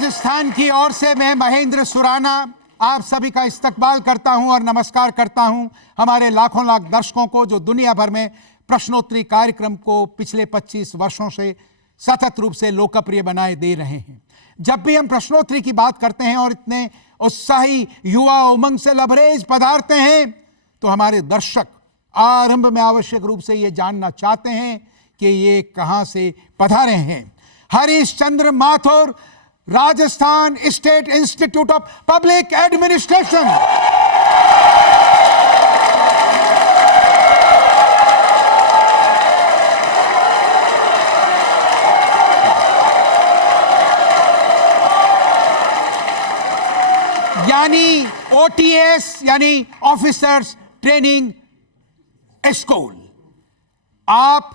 राजस्थान की ओर से मैं महेंद्र सुराना आप सभी का इस्तकबाल करता हूं और नमस्कार करता हूं हमारे लाखों लाख दर्शकों को जो दुनिया भर में प्रश्नोत्तरी कार्यक्रम को पिछले 25 वर्षों से सतत रूप से लोकप्रिय बनाए दे रहे हैं। जब भी हम प्रश्नोत्तरी की बात करते हैं और इतने उत्साही युवा उमंग से लबरेज पधारते हैं तो हमारे दर्शक आरंभ में आवश्यक रूप से ये जानना चाहते हैं कि ये कहां से पधारे हैं। Harish Chandra Mathur, Rajasthan state institute of public administration. यानी ओटीएस यानी ऑफिसर्स ट्रेनिंग स्कूल। आप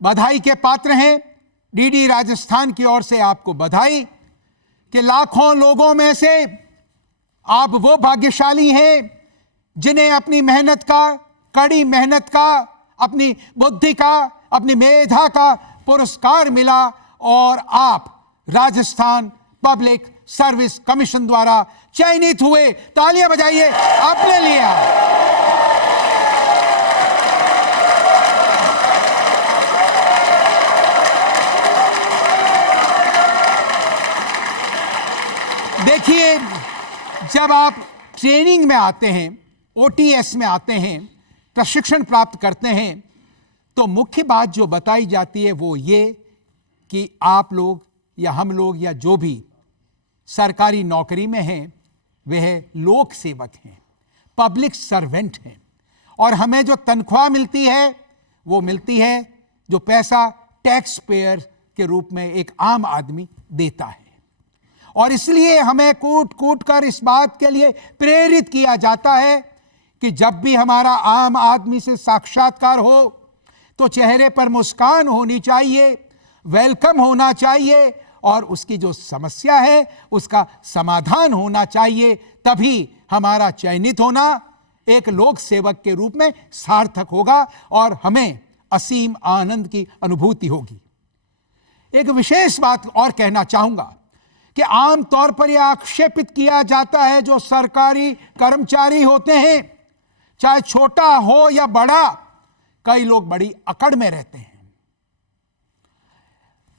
बधाई के पात्र हैं। डीडी राजस्थान की ओर से आपको बधाई कि लाखों लोगों में से आप वो भाग्यशाली हैं जिन्हें अपनी मेहनत का, कड़ी मेहनत का, अपनी बुद्धि का, अपनी मेधा का पुरस्कार मिला और आप राजस्थान पब्लिक सर्विस कमीशन द्वारा चयनित हुए। तालियां बजाइए अपने लिए। देखिए, जब आप ट्रेनिंग में आते हैं, ओटीएस में आते हैं, प्रशिक्षण प्राप्त करते हैं, तो मुख्य बात जो बताई जाती है वो ये कि आप लोग या हम लोग या जो भी सरकारी नौकरी में हैं वह लोक सेवक हैं, पब्लिक सर्वेंट हैं और हमें जो तनख्वाह मिलती है वो मिलती है जो पैसा टैक्स पेयर के रूप में एक आम आदमी देता है। और इसलिए हमें कूट कूट कर इस बात के लिए प्रेरित किया जाता है कि जब भी हमारा आम आदमी से साक्षात्कार हो तो चेहरे पर मुस्कान होनी चाहिए, वेलकम होना चाहिए और उसकी जो समस्या है उसका समाधान होना चाहिए। तभी हमारा चयनित होना एक लोक सेवक के रूप में सार्थक होगा और हमें असीम आनंद की अनुभूति होगी। एक विशेष बात और कहना चाहूंगा कि आम तौर पर यह आक्षेपित किया जाता है जो सरकारी कर्मचारी होते हैं, चाहे छोटा हो या बड़ा, कई लोग बड़ी अकड़ में रहते हैं।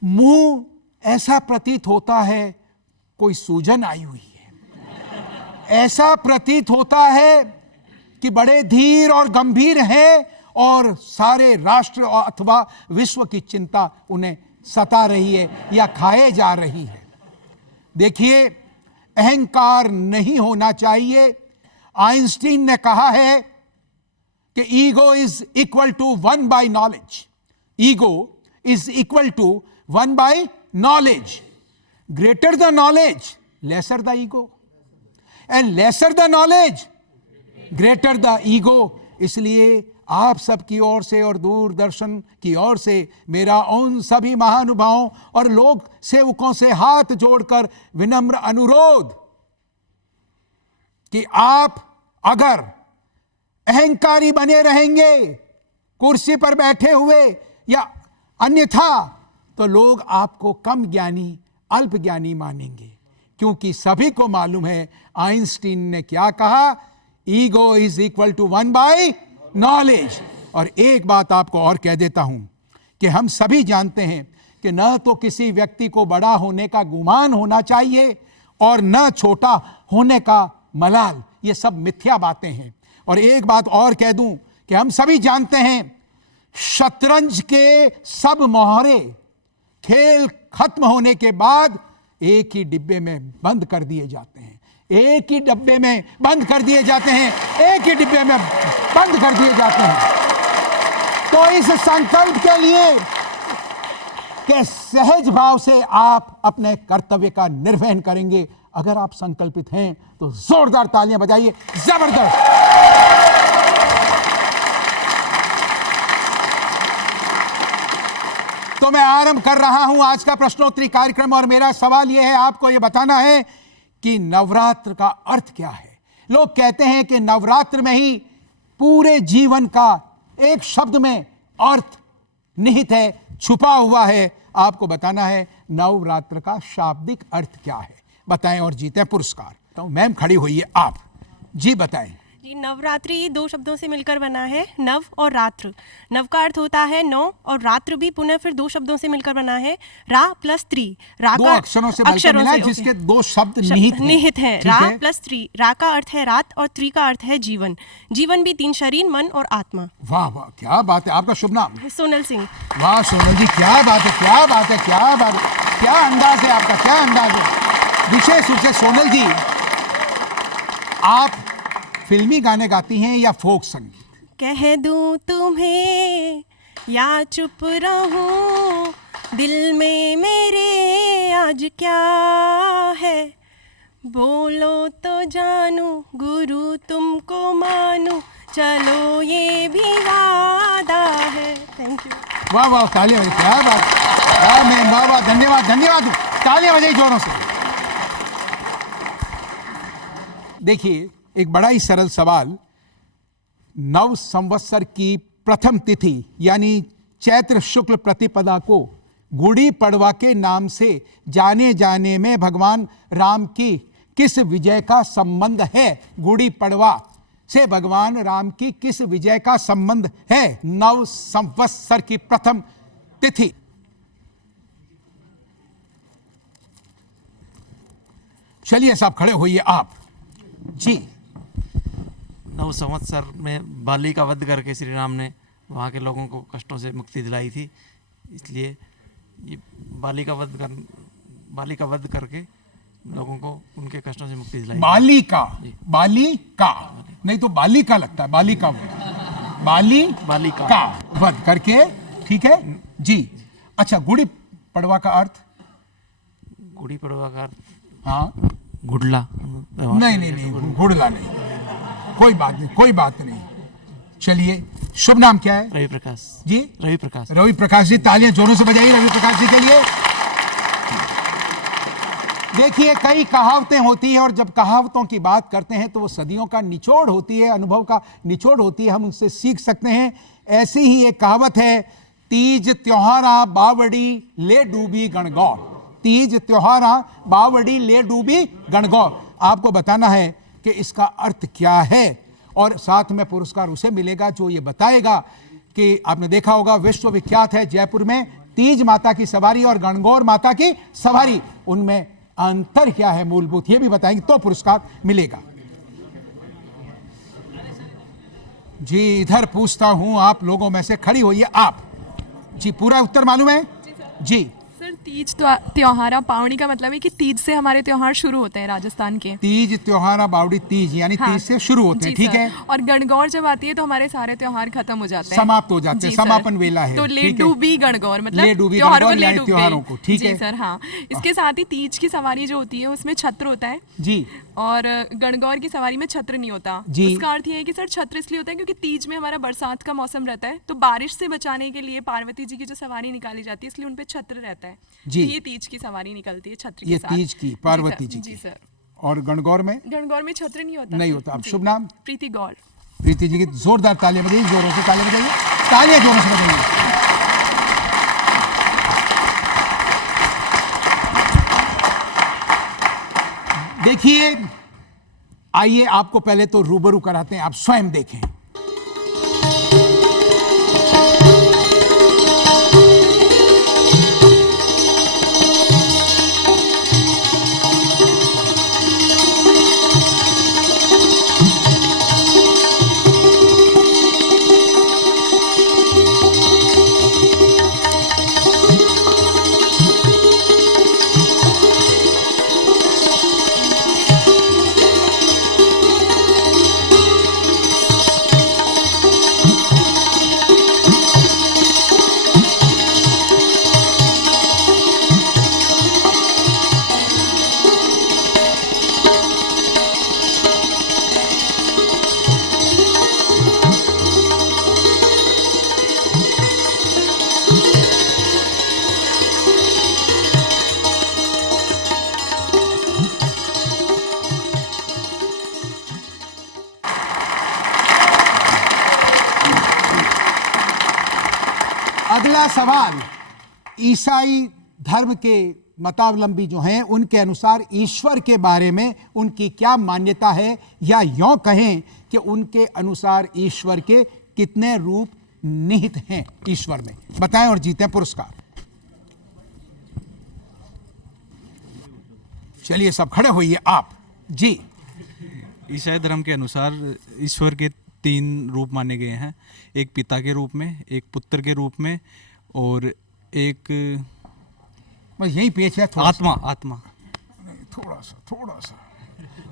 मुंह ऐसा प्रतीत होता है कोई सूजन आई हुई है, ऐसा प्रतीत होता है कि बड़े धीर और गंभीर हैं और सारे राष्ट्र अथवा विश्व की चिंता उन्हें सता रही है या खाए जा रही है। देखिए, अहंकार नहीं होना चाहिए। आइंस्टीन ने कहा है कि ego is equal to 1 by knowledge. Ego is equal to 1 by knowledge. Greater the knowledge lesser the ego and lesser the knowledge greater the ego. इसलिए आप सबकी ओर से और दूरदर्शन की ओर से मेरा उन सभी महानुभावों और लोक सेवकों से हाथ जोड़कर विनम्र अनुरोध कि आप अगर अहंकारी बने रहेंगे कुर्सी पर बैठे हुए या अन्यथा तो लोग आपको कम ज्ञानी, अल्प ज्ञानी मानेंगे, क्योंकि सभी को मालूम है आइंस्टीन ने क्या कहा, ego is equal to 1 by knowledge. और एक बात आपको और कह देता हूं कि हम सभी जानते हैं कि न तो किसी व्यक्ति को बड़ा होने का गुमान होना चाहिए और न छोटा होने का मलाल। ये सब मिथ्या बातें हैं। और एक बात और कह दूं कि हम सभी जानते हैं शतरंज के सब मोहरे खेल खत्म होने के बाद एक ही डिब्बे में बंद कर दिए जाते हैं, एक ही डब्बे में बंद कर दिए जाते हैं, एक ही डिब्बे में बंद कर दिए जाते हैं। तो इस संकल्प के लिए कि सहज भाव से आप अपने कर्तव्य का निर्वहन करेंगे, अगर आप संकल्पित हैं तो जोरदार तालियां बजाइए। जबरदस्त। तो मैं आरंभ कर रहा हूं आज का प्रश्नोत्तरी कार्यक्रम और मेरा सवाल यह है, आपको यह बताना है कि नवरात्र का अर्थ क्या है। लोग कहते हैं कि नवरात्र में ही पूरे जीवन का एक शब्द में अर्थ निहित है, छुपा हुआ है। आपको बताना है नवरात्र का शाब्दिक अर्थ क्या है। बताएं और जीतें पुरस्कार। तो मैम खड़ी हुई है, आप जी बताएं। जी, नवरात्रि दो शब्दों से मिलकर बना है, नव और रात्र। नव का अर्थ होता है नौ, और रात्र भी पुनः फिर दो शब्दों से मिलकर बना है, रा प्लस त्री। रा दो का अक्षरों से मिलकर मिला है, जिसके दो शब्द निहित हैं। ठीक रा है? प्लस त्री। रा का अर्थ है रात और त्री का अर्थ है जीवन। जीवन भी तीन, शरीर, मन और आत्मा। वाह वाह, क्या बात है। आपका शुभ नाम? सोनल सिंह। वाह सोनल जी, क्या बात है, क्या बात है, क्या बात है, क्या अंदाज है आपका, क्या अंदाज है। विशेष रूप से सोनल जी, आप फिल्मी गाने गाती हैं या फोक संगीत? कह दूं तुम्हें या चुप रहूं, दिल में मेरे आज क्या है, बोलो तो जानूं, गुरु तुमको मानूं, चलो ये भी वादा है। Thank you. वाह वाह, तालियां बजाइए, क्या बात, वाह मैम, वाह वाह, धन्यवाद धन्यवाद, तालियां बजाइए जोरों से। देखिए, एक बड़ा ही सरल सवाल। नव संवत्सर की प्रथम तिथि यानी चैत्र शुक्ल प्रतिपदा को गुड़ी पड़वा के नाम से जाने जाने में भगवान राम की किस विजय का संबंध है? गुड़ी पड़वा से भगवान राम की किस विजय का संबंध है? नव संवत्सर की प्रथम तिथि। चलिए साहब खड़े होइए आप जी। नव संवत्सर में बाली का वध करके श्री राम ने वहाँ के लोगों को कष्टों से मुक्ति दिलाई थी, इसलिए ये बाली का वध करके लोगों को उनके कष्टों से मुक्ति दिलाई। बाली का नहीं तो बाली का लगता है, बाली का वध करके, ठीक है जी। अच्छा, गुड़ी पड़वा का अर्थ? गुड़ी पड़वा का अर्थ, हाँ, गुड़ला। नहीं, गुड़ला नहीं, कोई बात नहीं। चलिए, शुभ नाम क्या है? रवि प्रकाश जी। रवि प्रकाश जी, तालियां जोरों से बजाइए रवि प्रकाश जी के लिए। देखिए, कई कहावतें होती है और जब कहावतों की बात करते हैं तो वो सदियों का निचोड़ होती है, अनुभव का निचोड़ होती है, हम उनसे सीख सकते हैं। ऐसी ही एक कहावत है, तीज त्योहारा बावड़ी ले डूबी गणगौर। तीज त्योहारा बावड़ी ले डूबी गणगौर। आपको बताना है कि इसका अर्थ क्या है, और साथ में पुरस्कार उसे मिलेगा जो ये बताएगा कि आपने देखा होगा विश्वविख्यात है जयपुर में तीज माता की सवारी और गणगौर माता की सवारी, उनमें अंतर क्या है मूलभूत, ये भी बताएंगे तो पुरस्कार मिलेगा। जी, इधर पूछता हूं, आप लोगों में से खड़ी होइए आप जी। पूरा उत्तर मालूम है जी? सर, तीज त्योहारा बावड़ी का मतलब है कि तीज से हमारे त्योहार शुरू होते हैं राजस्थान के। तीज त्योहारा बावड़ी, तीज यानी हाँ, तीज से शुरू होते हैं, ठीक है। और गणगौर जब आती है तो हमारे सारे त्योहार खत्म हो जाते हैं, समाप्त हो जाते हैं, समापन वेला है। तो ले डूबी गणगौर मतलब त्योहारों को, ठीक है सर। हाँ, इसके साथ ही तीज की सवारी जो होती है उसमें छत्र होता है जी, और गणगौर की सवारी में छत्र नहीं होता जी। उसका अर्थ ये है कि सर छत्र इसलिए होता है क्योंकि तीज में हमारा बरसात का मौसम रहता है, तो बारिश से बचाने के लिए पार्वती जी की जो सवारी निकाली जाती है इसलिए उनपे छत्र रहता है जी। तो ये तीज की सवारी निकलती है छत्र के साथ। ये तीज की पार्वती जी जी सर। और गणगौर में छत्र नहीं होता। नहीं होता। अब शुभ नाम? प्रीति गौर। प्रीति जी की जोरदार तालियां बजाइए, जोरों से तालियां बजाइए, तालियां जोरों से बजाइए। देखिए, आइए आपको पहले तो रूबरू कराते हैं, आप स्वयं देखें। अगला सवाल ईसाई धर्म के मतावलंबी जो हैं उनके अनुसार ईश्वर के बारे में उनकी क्या मान्यता है, या यूं कहें कि उनके अनुसार ईश्वर के कितने रूप निहित हैं ईश्वर में। बताएं और जीतें पुरस्कार। चलिए सब खड़े होइए आप जी। ईसाई धर्म के अनुसार ईश्वर के 3 रूप माने गए हैं, एक पिता के रूप में, एक पुत्र के रूप में, और एक बस यही पेच है। आत्मा। थोड़ा सा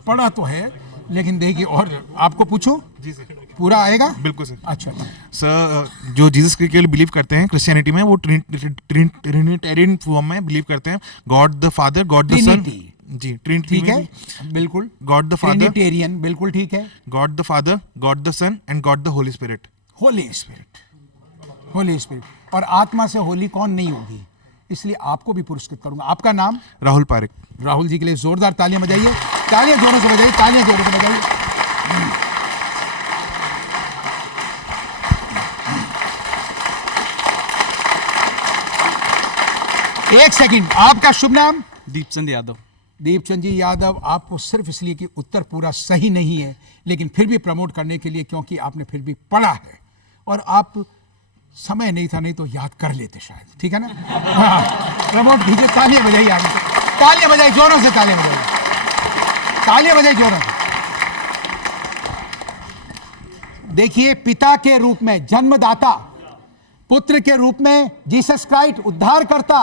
पढ़ा तो है, लेकिन देखिए और आपको पूछो जी सर, पूरा आएगा? बिल्कुल सर। अच्छा सर, जो जीसस के लिए बिलीव करते हैं क्रिश्चियनिटी में, वो ट्रिनिटेरियन फॉर्म में बिलीव करते हैं। God the father, God the son. जी, ट्रिनिटी ठीक है, बिल्कुल। गॉड द फादर, ट्रिनिटेरियन, बिल्कुल ठीक है। God the father, God the son and God the holy spirit. Holy spirit. और आत्मा से होली कौन नहीं होगी, इसलिए आपको भी पुरस्कृत करूंगा। आपका नाम? राहुल पारेख। राहुल जी के लिए जोरदार तालियां बजाइए, तालियां जोरों से बजाइए, तालियां जोरों से बजाइए। एक सेकंड, आपका शुभ नाम? दीपचंद यादव। दीपचंद जी यादव, आपको सिर्फ इसलिए कि उत्तर पूरा सही नहीं है, लेकिन फिर भी प्रमोट करने के लिए, क्योंकि आपने फिर भी पढ़ा है और आप समय नहीं था, नहीं तो याद कर लेते शायद। ठीक है ना? हाँ, प्रमोट कीजिए, तालियां बजाइए आगे से, तालियां बजाइए जोरों से, तालियां बजाइए, तालियां बजाइए जोरों से। देखिए, पिता के रूप में जन्मदाता, पुत्र के रूप में जीसस क्राइस्ट उद्धारकर्ता,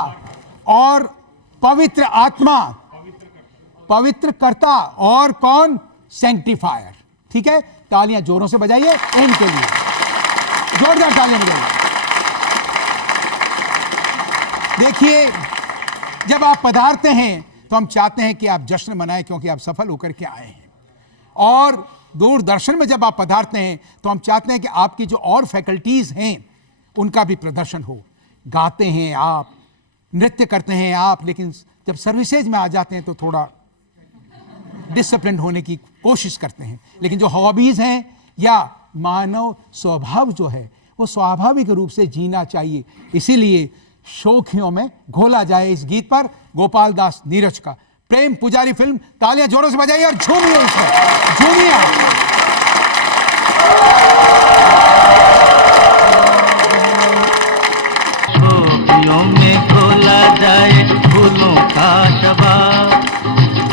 और पवित्र आत्मा पवित्र करता, और कौन? सैंक्टिफायर। ठीक है, तालियां जोरों से बजाइए इनके लिए, जोरदार तालियां बजाइए। देखिए, जब आप पधारते हैं तो हम चाहते हैं कि आप जश्न मनाएं, क्योंकि आप सफल होकर के आए हैं। और दूरदर्शन में जब आप पधारते हैं तो हम चाहते हैं कि आपकी जो और फैकल्टीज हैं उनका भी प्रदर्शन हो। गाते हैं आप, नृत्य करते हैं आप, लेकिन जब सर्विसेज में आ जाते हैं तो थोड़ा डिसिप्लिन होने की कोशिश करते हैं। लेकिन जो हॉबीज हैं या मानव स्वभाव जो है, वो स्वाभाविक रूप से जीना चाहिए। इसीलिए शौखियों में घोला जाए इस गीत पर गोपाल दास नीरज का प्रेम पुजारी फिल्म। तालियां जोरों से बजाइए और झूमिए उसमें, झूमिए। शोखियों में घोला जाए फूलों का शबाब,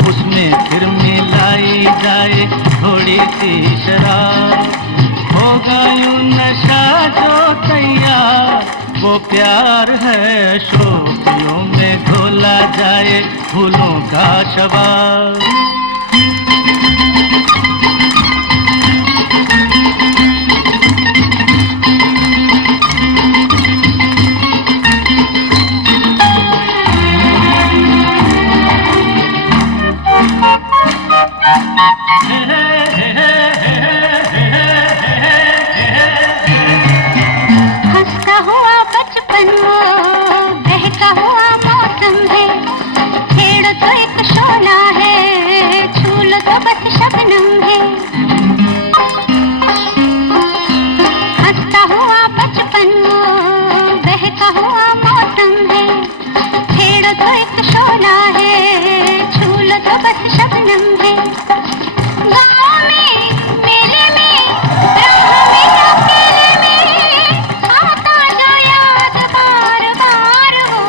उसमें फिर मिलाई जाए थोड़ी सी शराब, होगा यूं नशा जो तैयार, वो प्यार है। शोखियों में घोला जाए फूलों का शबाब। हंसता हुआ बचपन वो बहता हुआ मौसम है, छेड़ तो एक शोला है, छू लो तो बस शबनम है। हंसता हुआ बचपन वो बहता हुआ मौसम है, छेड़ तो एक शोला है, छू लो तो बस शबनम है। गाँव में, मेले में, राह में, अकेले में, आता जो याद बार बार, हो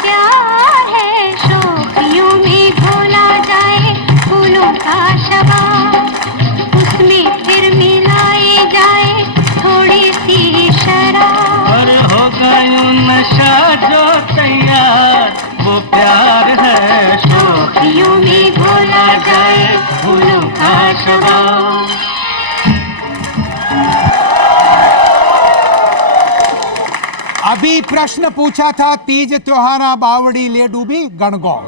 प्यार है। शोखियों में घोला जाए फूलों का शबाब, उसमें फिर मिलाई जाए थोड़ी सी शराब, और होगा यूं नशा जो तैयार, वो प्यार है। शोखियों में घोला जाए फूलों का शबाब। अभी प्रश्न पूछा था, तीज त्योहारा बावड़ी ले डूबी गणगौर,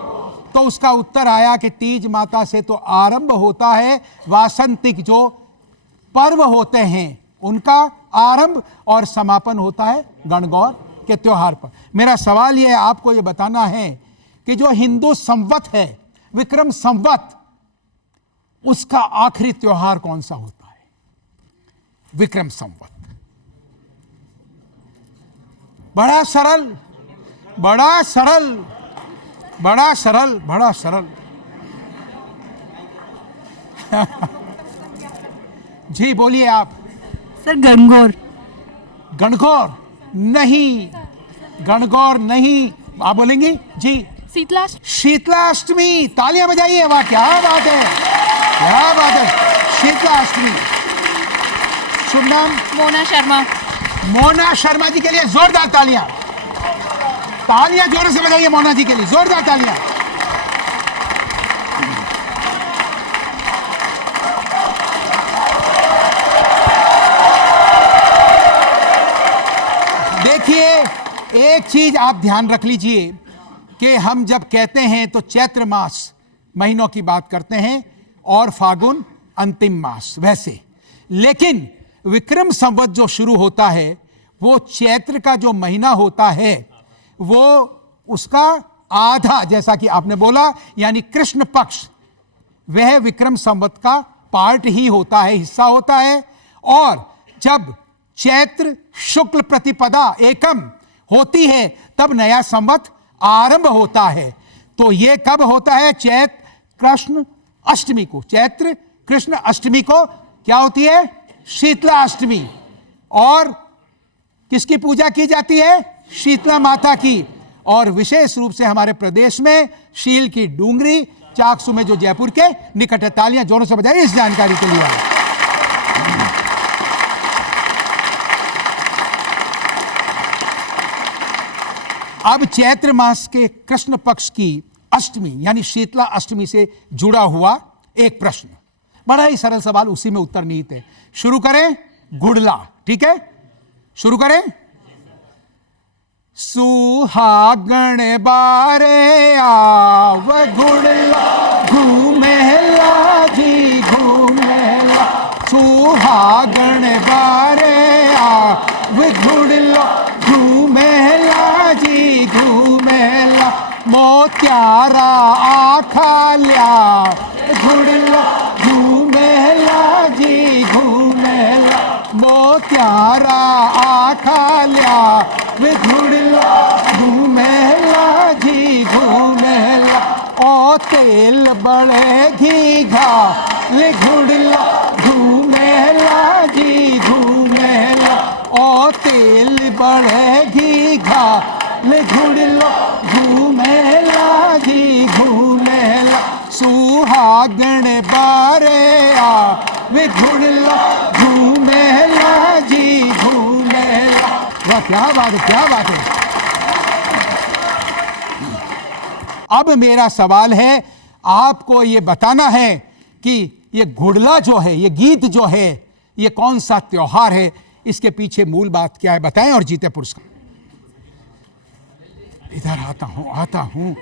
तो उसका उत्तर आया कि तीज माता से तो आरंभ होता है, वासंतिक जो पर्व होते हैं उनका आरंभ, और समापन होता है गणगौर के त्योहार पर। मेरा सवाल यह है, आपको यह बताना है कि जो हिंदू संवत है, विक्रम संवत, उसका आखिरी त्योहार कौन सा होता है? विक्रम संवत। बड़ा सरल, बड़ा सरल। बड़ा सरल, बड़ा सरल। जी बोलिए आप। सर गणगौर। गणगौर नहीं, गणगौर नहीं। आप बोलेंगी जी? शीतलाष्टमी। तालियां बजाइए, वाह क्या बात है, क्या बात है। शीतलाष्टमी। शुभ नाम? मोना शर्मा। मोना शर्मा जी के लिए जोरदार तालियां। तालियां जोरों से बजाइए मोना जी के लिए, जोरदार तालियां। देखिए, एक चीज आप ध्यान रख लीजिए कि हम जब कहते हैं तो चैत्र मास महीनों की बात करते हैं और फागुन अंतिम मास वैसे, लेकिन विक्रम संवत जो शुरू होता है वो चैत्र का जो महीना होता है वो उसका आधा, जैसा कि आपने बोला, यानी कृष्ण पक्ष, वह विक्रम संवत का पार्ट ही होता है, हिस्सा होता है। और जब चैत्र शुक्ल प्रतिपदा एकम होती है तब नया संवत आरंभ होता है। तो ये कब होता है? चैत्र कृष्ण अष्टमी को। चैत्र कृष्ण अष्टमी को क्या होती है? शीतला अष्टमी। और किसकी पूजा की जाती है? शीतला माता की। और विशेष रूप से हमारे प्रदेश में शील की डूंगरी चाकसू में जो जयपुर के निकट है। तालियां जोरों से बजाइए इस जानकारी के लिए। अब चैत्र मास के कृष्ण पक्ष की अष्टमी यानी शीतला अष्टमी से जुड़ा हुआ एक प्रश्न, बड़ा ही सरल सवाल, उसी में उत्तर निहित है। शुरू करें गुड़ला, ठीक है? शुरू करें। सुहागण बारे आव गुड़ला घूमेला जी घूमेला। सुहागण बारे आव गुड़ला घूमेला जी घूमेला। मोत्यारा आखाल्या गुड़ला घूमेला जी घूमेला। मोत्यारा आखाल्या घुड़ला घूमेला जी घूमेला। ओ तेल बड़े घी घा ले घुड़ला घूमेला जी घूमेला। ओ तेल बड़े घी घा ले घुड़ला घूमेला जी घूमेला। सुहागण बारे आ वे घुड़ला घूमेला जी घूमेला। वाह क्या बात है, क्या बात है। अब मेरा सवाल है, आपको ये बताना है कि ये घुड़ला जो है, ये गीत जो है, ये कौन सा त्योहार है, इसके पीछे मूल बात क्या है, बताएं और जीते पुरस्कार। इधर आता हूं।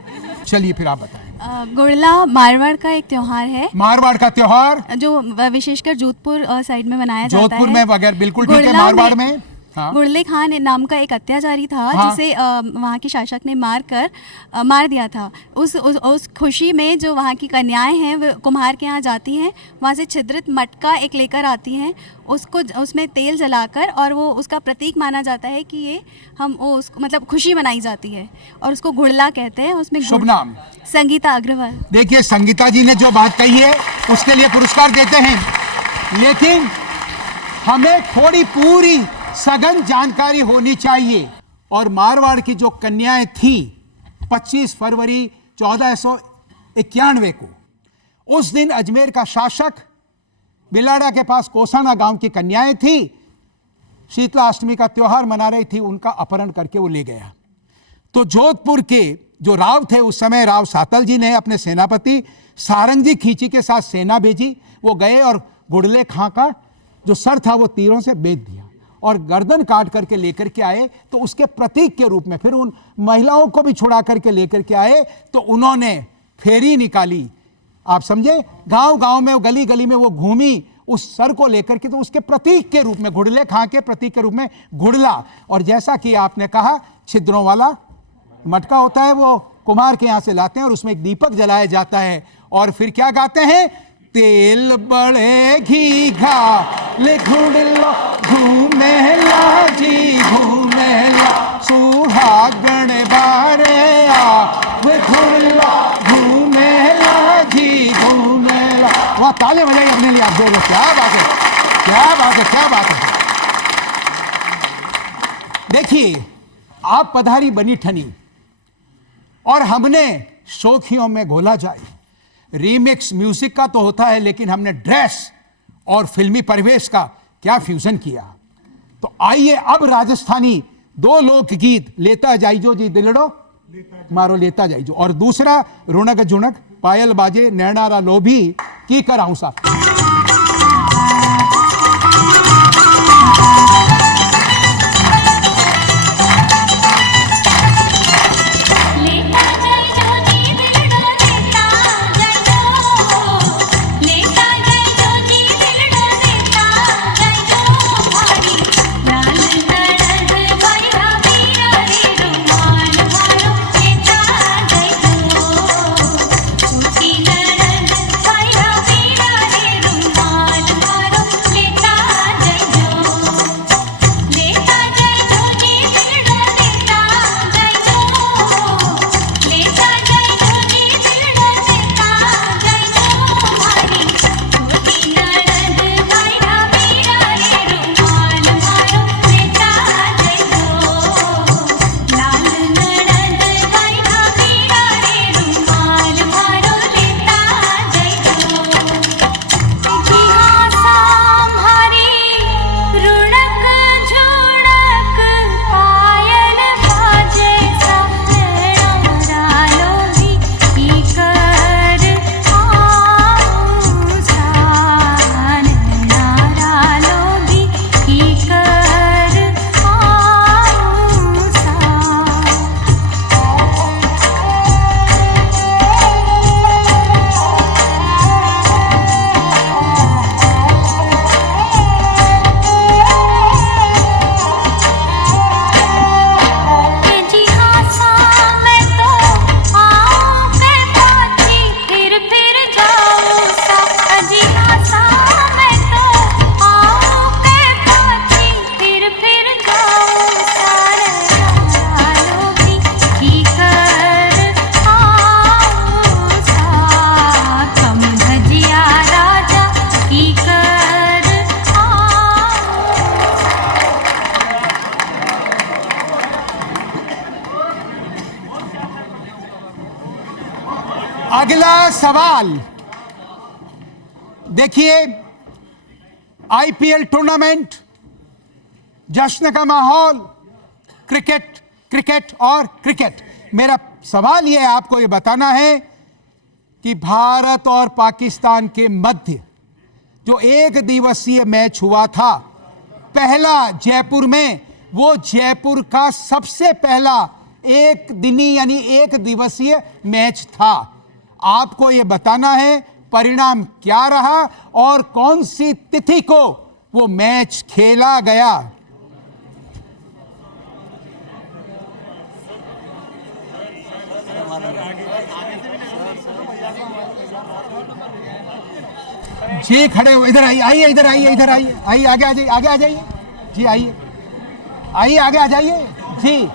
चलिए फिर आप बताएं। गुड़ला मारवाड़ का एक त्योहार है। मारवाड़ का त्योहार जो विशेषकर जोधपुर साइड में मनाया जाता है। जोधपुर में वगैरह, बिल्कुल ठीक है। मारवाड़ में हाँ। गुड़ले खान नाम का एक अत्याचारी था, हाँ। जिसे वहाँ के शासक ने मार दिया था। उस खुशी में जो वहाँ की कन्याएं हैं वो कुम्हार के यहाँ जाती हैं, वहाँ से छिद्रित मटका एक लेकर आती हैं, उसको उसमें तेल जलाकर, और वो उसका प्रतीक माना जाता है कि ये मतलब खुशी मनाई जाती है, और उसको गुड़ला कहते हैं। उसमें शुभ नाम? संगीता अग्रवाल। देखिए, संगीता जी ने जो बात कही है उसके लिए पुरस्कार देते हैं, लेकिन हमें थोड़ी पूरी सघन जानकारी होनी चाहिए। और मारवाड़ की जो कन्याएं थी 25 फरवरी 1491 को, उस दिन अजमेर का शासक बिलाड़ा के पास कोसाना गांव की कन्याएं थी, शीतला अष्टमी का त्योहार मना रही थी, उनका अपहरण करके वो ले गया। तो जोधपुर के जो राव थे उस समय, राव सातल जी ने अपने सेनापति सारंगजी खींची के साथ सेना भेजी। वो गए और गुड़ले खां का जो सर था वो तीरों से बेच दिया और गर्दन काट करके लेकर के आए। तो उसके प्रतीक के रूप में फिर उन महिलाओं को भी छुड़ा करके लेकर के आए। तो उन्होंने फेरी निकाली, आप समझे, गांव गांव में, गली गली में वो घूमी उस सर को लेकर के। तो उसके प्रतीक के रूप में, गुड़ले खां के प्रतीक के रूप में गुड़ला। और जैसा कि आपने कहा, छिद्रों वाला मटका होता है, वो कुम्हार के यहाँ से लाते हैं और उसमें एक दीपक जलाया जाता है। और फिर क्या गाते हैं? तेल बड़े घी घा ले घुड़ला घूमेला जी घूमेला। सुहागण बारे आ वे घुड़ला तालियां बजाइए अपने लिए आप जोर। क्या बात है, क्या बात है, क्या बात है। देखिए, आप पधारी बनी ठनी और हमने शोखियों में घोला जाए। रीमिक्स म्यूजिक का तो होता है, लेकिन हमने ड्रेस और फिल्मी परिवेश का क्या फ्यूजन किया। तो आइए अब राजस्थानी 2 लोकगीत, लेता जाइजो जी दिलड़ो मारो लेता जाइजो, और दूसरा रुणक जुणक पायल बाजे नैनारा लोभी की कराऊं सा। अगला सवाल देखिए, आईपीएल टूर्नामेंट, जश्न का माहौल, क्रिकेट क्रिकेट और क्रिकेट। मेरा सवाल यह है, आपको यह बताना है कि भारत और पाकिस्तान के मध्य जो 1 दिवसीय मैच हुआ था पहला जयपुर में, वो जयपुर का सबसे पहला 1 दिनी यानी 1 दिवसीय मैच था। आपको यह बताना है परिणाम क्या रहा और कौन सी तिथि को वो मैच खेला गया। जी खड़े हो, इधर आइए, आइए इधर आइए, इधर आइए, आइए आगे आ जाइए, आगे आ जाइए जी, आइए आइए आगे आ जाइए जी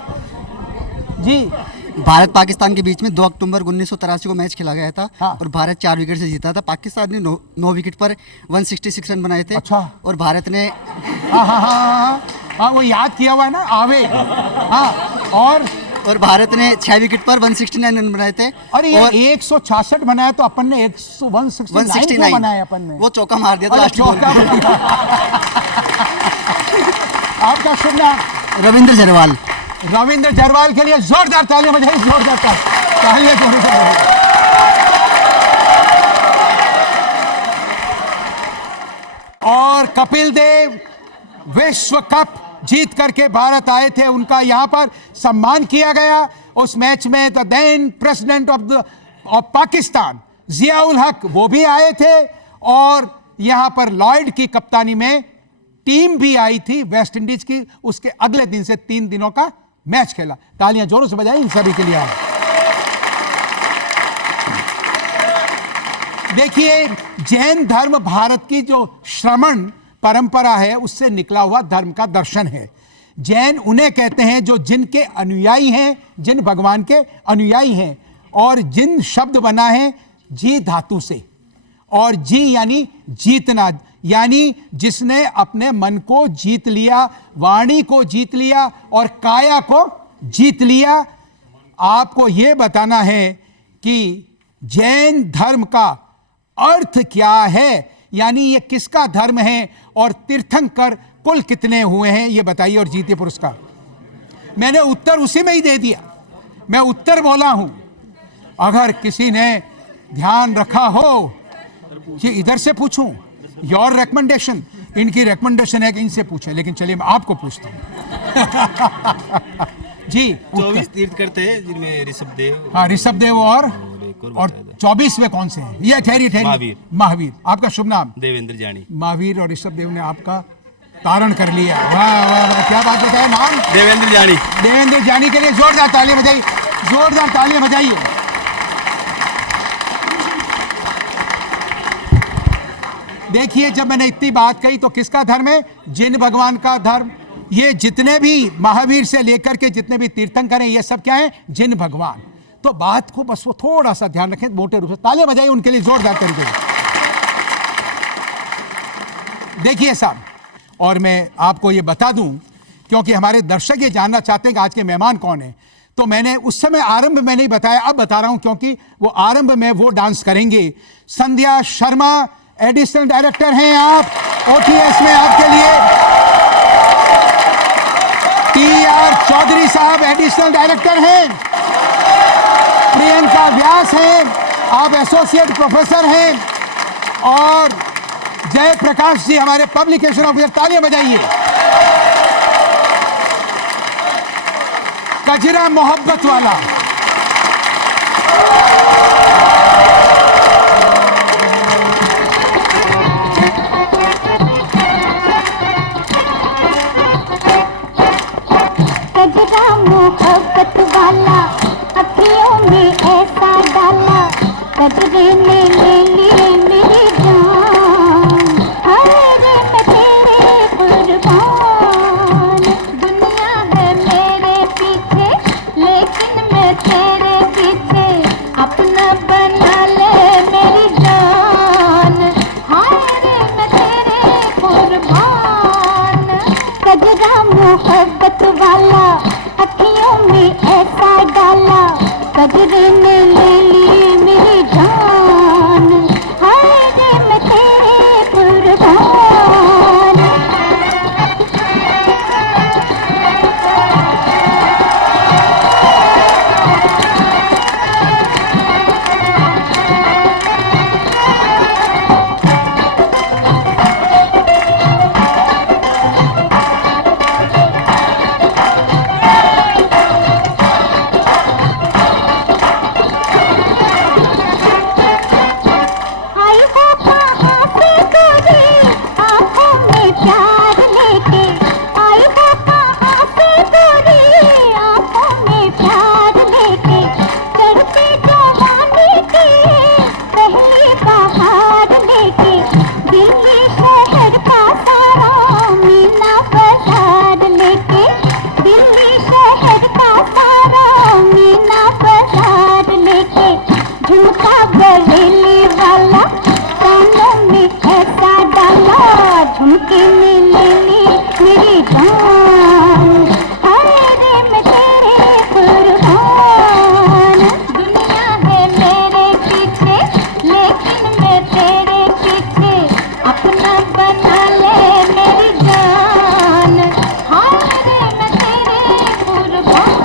जी। भारत पाकिस्तान के बीच में 2 अक्टूबर 1983 को मैच खेला गया था। हाँ। और भारत 4 विकेट से जीता था। पाकिस्तान ने 9 विकेट पर 166 रन बनाए थे। अच्छा। और भारत ने हाँ वो याद किया हुआ है ना, आवे। हाँ, और भारत ने 6 विकेट पर 169 रन बनाए थे। और ये 166 बनाया तो अपन ने 169 बनाया अपन ने। वो चौका मार दिया था लास्ट बॉल पे। आपका शुभ नाम? रविंद्र जरवाल। रविंद्र जरवाल के लिए जोरदार तालियां बजाइए, जोरदार तालियां। और कपिल देव विश्व कप जीत करके भारत आए थे, उनका यहां पर सम्मान किया गया। उस मैच में the then president of Pakistan Zia ul Haq वो भी आए थे, और यहां पर लॉयड की कप्तानी में टीम भी आई थी वेस्ट इंडीज की। उसके अगले दिन से 3 दिनों का मैच खेला। तालियां जोरों से बजाइए इन सभी के लिए। देखिए, जैन धर्म भारत की जो श्रमण परंपरा है उससे निकला हुआ धर्म का दर्शन है। जैन उन्हें कहते हैं जो जिनके अनुयायी हैं, जिन भगवान के अनुयायी हैं, और जिन शब्द बना है जी धातु से, और जी यानी जीतना, यानी जिसने अपने मन को जीत लिया, वाणी को जीत लिया और काया को जीत लिया। आपको यह बताना है कि जैन धर्म का अर्थ क्या है, यानी ये किसका धर्म है और तीर्थंकर कुल कितने हुए हैं ये बताइए और जीतिए पुरस्कार। मैंने उत्तर उसी में ही दे दिया, मैं उत्तर बोला हूं। अगर किसी ने ध्यान रखा हो कि इधर से पूछूं, योर रिकमेंडेशन, इनकी रिकमेंडेशन है कि इनसे पूछे, लेकिन चलिए मैं आपको पूछता हूं। जी 24 तीर्थ करते हैं जिनमें ऋषभदेव, हाँ ऋषभदेव और 24वें कौन से हैं? ये ठहरिए महावीर। महावीर। आपका शुभ नाम? देवेंद्र जानी। महावीर और ऋषभदेव ने आपका तारण कर लिया। वाह वाह वाह, क्या बात बताया नाम? देवेंद्र जानी। देवेंद्र जानी के लिए जोरदार तालियां बजाइए, जोरदार तालियां बजाइए। देखिए जब मैंने इतनी बात कही तो किसका धर्म है? जिन भगवान का धर्म। ये जितने भी महावीर से लेकर के जितने भी तीर्थंकर हैं, ये सब क्या है? जिन भगवान। तो बात को बस वो थोड़ा सा ध्यान रखें, मोटे रूप से तालियां बजाइए उनके लिए जोरदार तरीके से। देखिए साहब, और मैं आपको ये बता दूं क्योंकि हमारे दर्शक ये जानना चाहते हैं कि आज के मेहमान कौन है, तो मैंने उस समय आरंभ में नहीं बताया, अब बता रहा हूं क्योंकि वो आरंभ में वो डांस करेंगे। संध्या शर्मा एडिशनल डायरेक्टर हैं आप ओटीएस में, आपके लिए टीआर चौधरी साहब एडिशनल डायरेक्टर हैं, प्रियंका व्यास हैं, आप एसोसिएट प्रोफेसर हैं, और जय प्रकाश जी हमारे पब्लिकेशन ऑफिसर। तालियां बजाइए। कजरा मोहब्बत वाला, कजरा मोहब्बत वाला अखियों में ऐसा डाला, कजरे ने ले ली मेरी जान, अरे मैं तेरे कुर्बान। दुनिया है मेरे पीछे लेकिन मैं तेरे पीछे, अपना बना ले मेरी जान, अरे मैं तेरे कुर्बान। कजरा मोहब्बत वाला अखियों में ऐसा डाला, कजरे ने ले ली मेरी जान, अरे मैं तेरे कुर्बान। झुमका बरेली वाला कानों में ऐसा डाला, झुमके में ले ली मेरी जान, अरे मैं तेरे कुर्बान। दुनिया है मेरे पीछे लेकिन मैं तेरे पीछे, अपना बना ले मेरी जान, अरे मैं तेरे कुर्बान।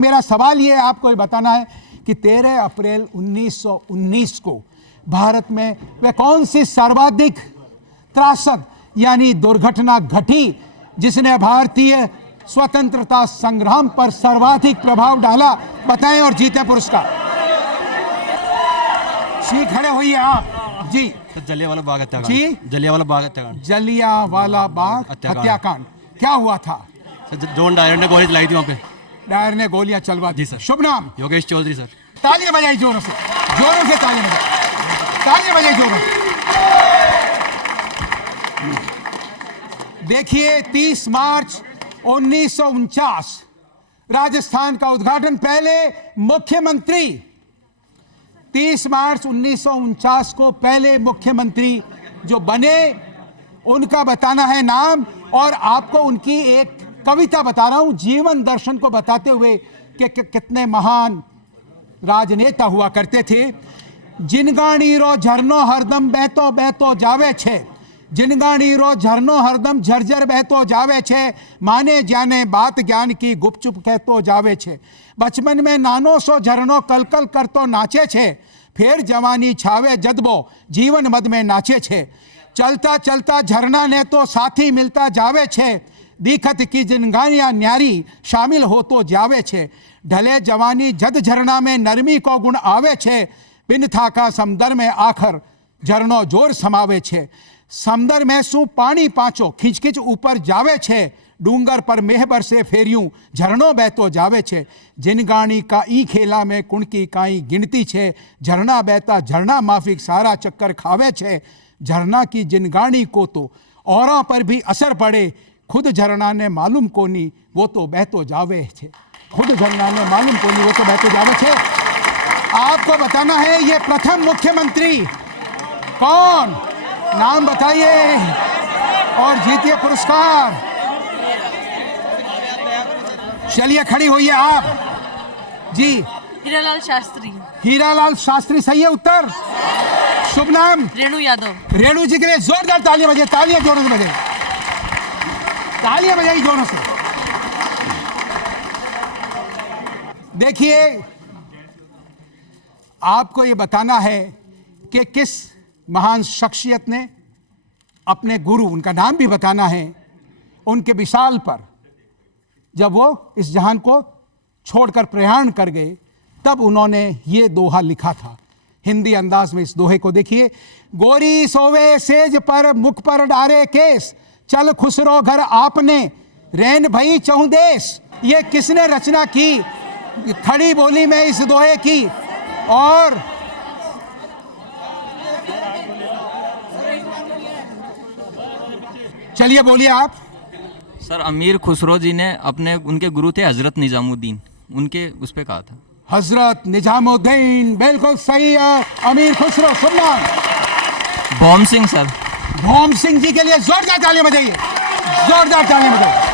मेरा सवाल ये आपको ये बताना है कि 13 अप्रैल 1919 को भारत में वह कौन सी सर्वाधिक त्रासद यानी दुर्घटना घटी जिसने भारतीय स्वतंत्रता संग्राम पर सर्वाधिक प्रभाव डाला? बताएं और जीते पुरस्कार। जी खड़े होइए आप जी। जलियांवाला बाग हत्याकांड। जी जलियांवाला बाग हत्याकांड। जलियांवाला बाग हत्याकांड क्या हुआ था? जॉन डायर ने गोली चलाई थी वहाँ पे। डायर ने गोलियां चलवा दी। सर। शुभ नाम? योगेश चौधरी सर। तालियां बजाई जोरों से, जोरों से तालियां बजाई, तालियां बजाई जोरों से। देखिए 30 मार्च 1949 राजस्थान का उद्घाटन, पहले मुख्यमंत्री 30 मार्च 1949 को पहले मुख्यमंत्री जो बने, उनका बताना है नाम, और आपको उनकी एक कविता बता रहा हूं जीवन दर्शन को बताते हुए कि कितने महान राजनेता हुआ करते थे। जिनगाणी रो झरनो हरदम बहतो बहतो जावे छे, जिनगाणी रो झरनो हरदम झरझर बहतो जावे छे, माने जाने बात ज्ञान की गुपचुप कहतो जावे छे। बचपन में नानो सो झरनो कलकल करतो नाचे छे, फिर जवानी छावे जदबो जीवन मद में नाचे छे। चलता चलता झरना ने तो साथी मिलता जावे छे, दिखत की जिनगानियां न्यारी शामिल हो तो जावे छे। ढले जवानी जद झरना में नरमी को गुण आवे छे, बिन थाका समंदर में आखर झरनो जोर समावे छे। समंदर में सू पानी पांचो खींच खींच ऊपर जावे छे, डूंगर पर मेहबर से फेरियूं झरनो बहतो जावे छे। जिनगाणी का ई खेला में कुणकी काई गिनती छे, झरना बहता झरना माफिक सारा चक्कर खावे छे। झरना की जिनगाणी को तो औरों पर भी असर पड़े, खुद झरना ने मालूम कोनी वो तो बहतो जावे छे। खुद झरना ने मालूम कोनी वो तो बहतो जावे छे। आपको बताना है ये प्रथम मुख्यमंत्री कौन, नाम बताइए और जीतिए पुरस्कार। चलिए खड़ी होइए आप जी। हीरालाल शास्त्री। हीरालाल शास्त्री सही है उत्तर। शुभ नाम? रेणु यादव। रेणु जी के लिए जोरदार तालियां बजाइए, तालियां जोरों से बजाइए, तालियां बजाइए जोरों से। देखिए आपको ये बताना है कि किस महान शख्सियत ने अपने गुरु, उनका नाम भी बताना है, उनके विशाल पर जब वो इस जहान को छोड़कर प्रयाण कर गए, तब उन्होंने ये दोहा लिखा था हिंदी अंदाज में। इस दोहे को देखिए। गोरी सोवे सेज पर मुख पर डारे केस, चल खुसरो घर आपने रैन भई चहु देश। ये किसने रचना की? खड़ी बोली में इस दोहे की। और चलिए बोलिए आप। सर अमीर खुसरो जी ने अपने, उनके गुरु थे हजरत निजामुद्दीन, उनके उस पे कहा था। हजरत निजामुद्दीन, बिल्कुल सही है। अमीर खुसरो, शुभ नाम? भौम सिंह सर। भौम सिंह जी के लिए जोरदार तालियां बजाइए, जोरदार तालियां बजाइए।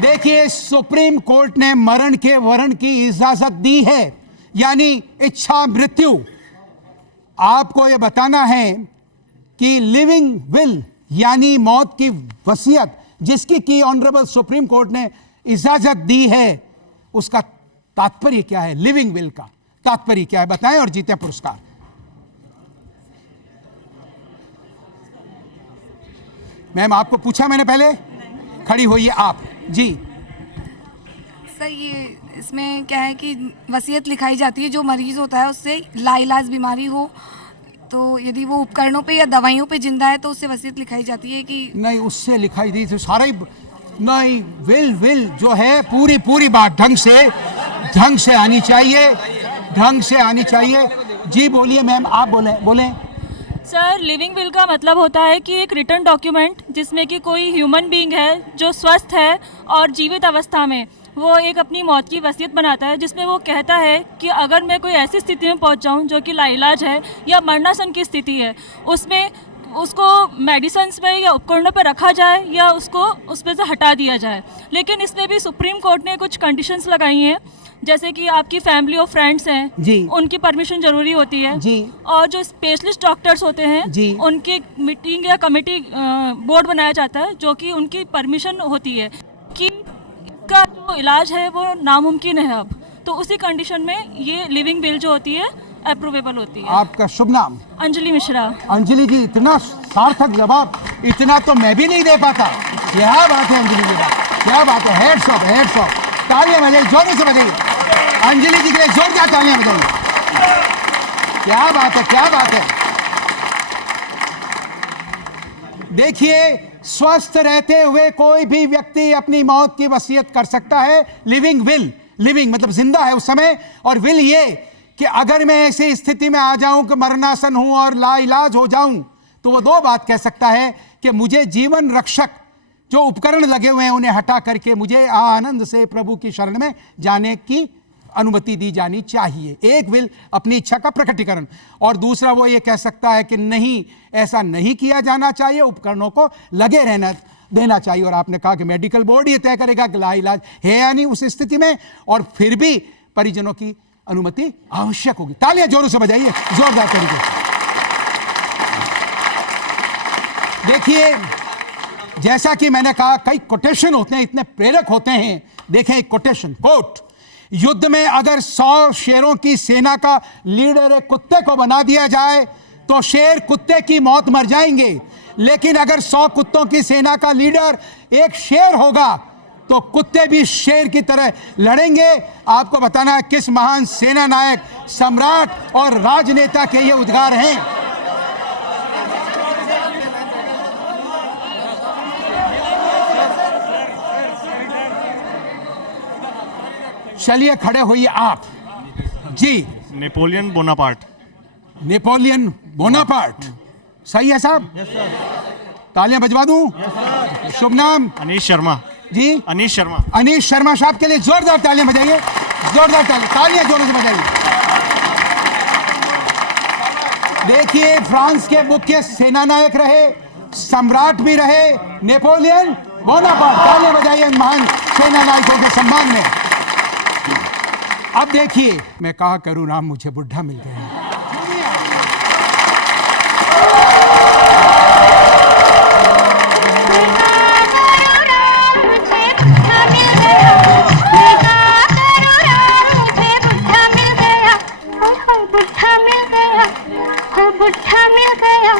देखिए सुप्रीम कोर्ट ने मरण के वरण की इजाजत दी है, यानी इच्छा मृत्यु। आपको यह बताना है कि लिविंग विल यानी मौत की वसीयत जिसकी की ऑनरेबल सुप्रीम कोर्ट ने इजाजत दी है, उसका तात्पर्य क्या है? लिविंग विल का तात्पर्य क्या है बताएं और जीते पुरस्कार। मैम आपको पूछा मैंने पहले, खड़ी होइए आप जी। सर ये इसमें क्या है कि वसीयत लिखाई जाती है, जो मरीज होता है उससे लाइलाज बीमारी हो तो यदि वो उपकरणों पे या दवाइयों पे जिंदा है तो उससे वसीयत लिखाई जाती है कि नहीं, उससे लिखाई दी तो सारा ही नहीं। विल जो है पूरी बात ढंग से आनी चाहिए, ढंग से आनी चाहिए। जी बोलिए मैम, आप बोलें। सर लिविंग विल का मतलब होता है कि एक रिटर्न डॉक्यूमेंट जिसमें कि कोई ह्यूमन बीइंग है जो स्वस्थ है और जीवित अवस्था में वो एक अपनी मौत की वसीयत बनाता है, जिसमें वो कहता है कि अगर मैं कोई ऐसी स्थिति में पहुंच जाऊं जो कि लाइलाज है या मरणासन की स्थिति है, उसमें उसको मेडिसिन्स में या उपकरणों पर रखा जाए या उसको उस पर से हटा दिया जाए। लेकिन इसमें भी सुप्रीम कोर्ट ने कुछ कंडीशंस लगाई हैं, जैसे कि आपकी फैमिली और फ्रेंड्स हैं जी, उनकी परमिशन जरूरी होती है जी। और जो स्पेशलिस्ट डॉक्टर्स होते हैं जी, उनकी मीटिंग या कमेटी बोर्ड बनाया जाता है जो कि उनकी परमिशन होती है कि इसका जो इलाज है वो नामुमकिन है अब, तो उसी कंडीशन में ये लिविंग विल जो होती है अप्रूवेबल होती है। आपका शुभ नाम? अंजलि मिश्रा। अंजलि जी, इतना सार्थक जवाब इतना तो मैं भी नहीं दे पाता। क्या बात है अंजलि जी, क्या बात है। हेड्स ऑफ तालियां बजाइए, जोरों से बजाइए। अंजलि जी के लिए जोरदार तालियां बजाइए। क्या बात है। देखिए स्वस्थ रहते हुए कोई भी व्यक्ति अपनी मौत की वसीयत कर सकता है। लिविंग विल, लिविंग मतलब जिंदा है उस समय, और विल ये कि अगर मैं ऐसी स्थिति में आ जाऊं कि मरणासन हूं और लाइलाज हो जाऊं तो वो दो बात कह सकता है कि मुझे जीवन रक्षक जो उपकरण लगे हुए हैं उन्हें हटा करके मुझे आनंद से प्रभु की शरण में जाने की अनुमति दी जानी चाहिए। एक विल अपनी इच्छा का प्रकटीकरण, और दूसरा वो ये कह सकता है कि नहीं, ऐसा नहीं किया जाना चाहिए, उपकरणों को लगे रहना देना चाहिए। और आपने कहा कि मेडिकल बोर्ड ये तय करेगा कि लाइलाज है या नहीं उस स्थिति में, और फिर भी परिजनों की अनुमति आवश्यक होगी। तालियां जोरों से बजाइए, जोरदार तरीके से। देखिए, जैसा कि मैंने कहा, कई कोटेशन होते हैं, इतने प्रेरक होते हैं। देखें एक कोटेशन, कोट, युद्ध में अगर 100 शेरों की सेना का लीडर एक कुत्ते को बना दिया जाए तो शेर कुत्ते की मौत मर जाएंगे, लेकिन अगर 100 कुत्तों की सेना का लीडर एक शेर होगा तो कुत्ते भी शेर की तरह लड़ेंगे। आपको बताना है किस महान सेना नायक, सम्राट और राजनेता के ये उद्गार हैं। चलिए खड़े होइए आप जी। Napoleon Bonaparte. नेपोलियन बोनापार्ट, सही है साहब? तालियां बजवा दूं? शुभ नाम? अनीश शर्मा जी। अनीश शर्मा। अनीश शर्मा साहब के लिए जोरदार तालियां बजाइए, जोरदार तालियां जोरों से बजाइए। देखिए, फ्रांस के मुख्य सेना नायक रहे, सम्राट भी रहे, नेपोलियन बोनापार्ट। तालियां बजाइए महान सेना नायकों के सम्मान में। अब देखिए, मैं कहा करूं राम मुझे बुढ़ा मिल गया। बुढ़ा मिल गया,